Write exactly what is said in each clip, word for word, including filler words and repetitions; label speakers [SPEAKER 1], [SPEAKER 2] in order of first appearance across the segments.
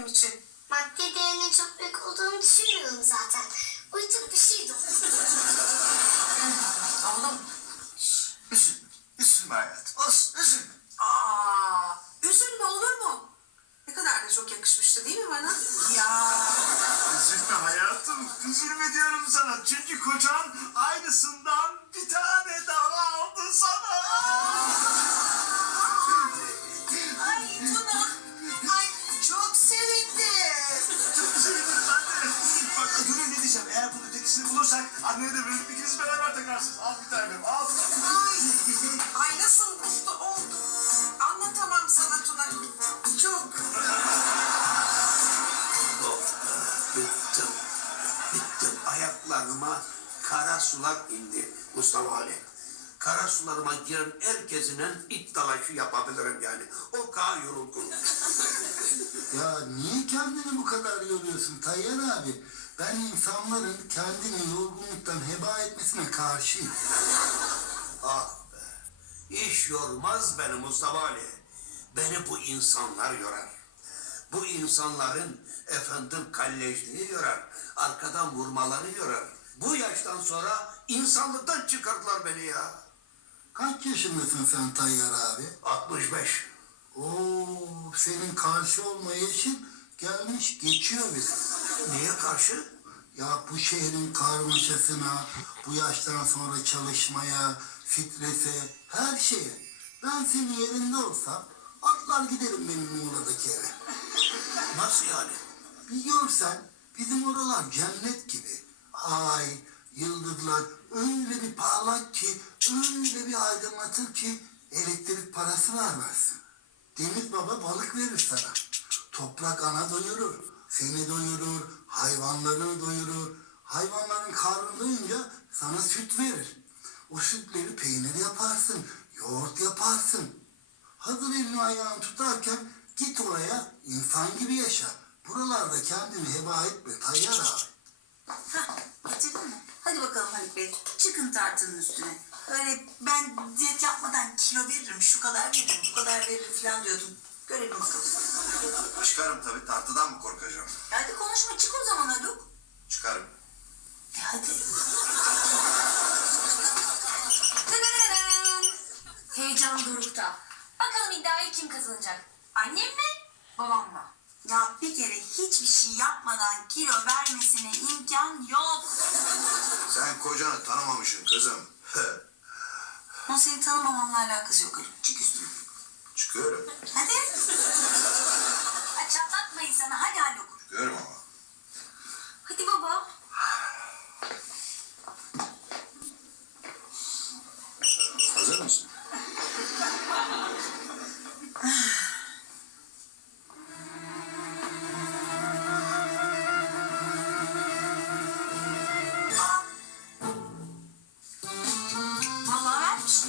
[SPEAKER 1] için.
[SPEAKER 2] Maddi değerinin çok büyük olduğunu düşünmüyorum zaten. Uyduruk bir şeydi o.
[SPEAKER 1] Oğlum.
[SPEAKER 3] Üzülme, üzülme hayatım. Olsun, üzülme.
[SPEAKER 1] Aa, üzülme olur mu? Ne kadar da çok yakışmıştı değil mi bana? Ya.
[SPEAKER 3] Üzülme hayatım, üzülme diyorum sana. Çünkü kocan aynısından bir tane daha aldı sana.
[SPEAKER 1] Ay Tuna. Ay çok sevindim.
[SPEAKER 3] Çok sevindim ben de. Bak Gönül ne diyeceğim, eğer bunun ötekisini bulursak anneye de verip ikiniz beraber takarsınız. Al bir tanem, al.
[SPEAKER 1] Ay, ay nasıl mutlu oldum. Anlatamam sana Tuna. Çok.
[SPEAKER 4] Bittim. Bittim. Ayaklarıma kara sular indi Mustafa Ali. Kara sularıma giren herkesinin it dalaşı yapabilirim yani. O kadar yorulgunum.
[SPEAKER 5] Ya niye kendini bu kadar yoruyorsun Tayyar abi? Ben insanların kendini yorgunluktan heba etmesine karşıyım.
[SPEAKER 4] Ah be. İş yormaz beni Mustafa Ali. Beni bu insanlar yorar. Bu insanların efendim kalleşliği yorar. Arkadan vurmaları yorar. Bu yaştan sonra insanlıktan çıkardılar beni ya.
[SPEAKER 5] Kaç yaşındasın sen Tayyar abi?
[SPEAKER 4] altmış beş.
[SPEAKER 5] Oo, senin karşı olma yaşın gelmiş geçiyor bizi.
[SPEAKER 4] Niye karşı?
[SPEAKER 5] Ya bu şehrin karmaşasına, bu yaştan sonra çalışmaya, strese, her şeye. Ben senin yerinde olsam atlar giderim benim Muğla'daki eve.
[SPEAKER 4] Nasıl yani?
[SPEAKER 5] Bir görsen bizim oralar cennet gibi. Ay, yıldızlar öyle bir parlak ki, öyle bir aydınlatır ki elektrik parası vermezsin. Deniz baba balık verir sana. Toprak ana doyurur. Seni doyurur, hayvanları doyurur. Hayvanların karnı doyunca sana süt verir. O sütleri peynir yaparsın, yoğurt yaparsın. Hazır elini ayağını tutarken git oraya insan gibi yaşa. Buralarda kendini heba etme Tayyar abi.
[SPEAKER 6] Hah, getirdin mi? Hadi bakalım Haluk Bey, çıkın tartının üstüne. Öyle ben diyet yapmadan kilo veririm, şu kadar veririm, bu kadar veririm falan diyordun. Görelim bakalım.
[SPEAKER 3] Çıkarım tabii, tartıdan mı korkacağım?
[SPEAKER 6] Hadi konuşma, çık o zaman Haluk.
[SPEAKER 3] Çıkarım.
[SPEAKER 6] E hadi.
[SPEAKER 2] Tadadadam. Heyecan dorukta. Bakalım iddiayı kim kazanacak? Annem mi? Babam mı?
[SPEAKER 6] Ya bir kere hiçbir şey yapmadan kilo vermesine imkan yok.
[SPEAKER 3] Sen kocanı tanımamışsın kızım.
[SPEAKER 6] O seni tanımamanla alakası yok Haluk. Çık üstüne.
[SPEAKER 3] Çıkıyorum.
[SPEAKER 6] Hadi. Ay, çatlatmayın sana, hadi Haluk.
[SPEAKER 3] Çıkıyorum ama.
[SPEAKER 2] Hadi baba.
[SPEAKER 3] Hazır mısın?
[SPEAKER 6] Vallahi vermiş.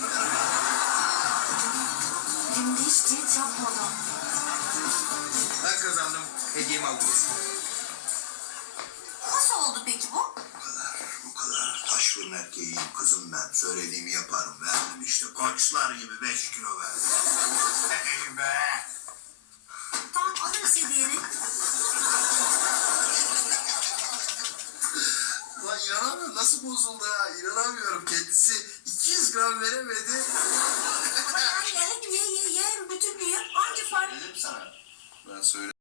[SPEAKER 6] Hem de hiç diyet yapmadan.
[SPEAKER 3] Ben kazandım. Hediyemi aldınız.
[SPEAKER 6] Nasıl oldu peki bu?
[SPEAKER 3] Bu kadar, bu kadar. Taş fırın erkeğiyim kızım ben. Söylediğimi yaparım. Verdim işte. Koçlar gibi beş kilo verdim. Hey be!
[SPEAKER 6] Tamam, alırız hediyeni.
[SPEAKER 3] Lan inanamıyorum. Nasıl bozuldu ya? İnanamıyorum. Kendisi iki yüz gram veremedi.
[SPEAKER 6] Ay, ay, ye, ye, ye, ye, bütün ye. Anca fark.
[SPEAKER 3] Dedim sana. Ben söyle.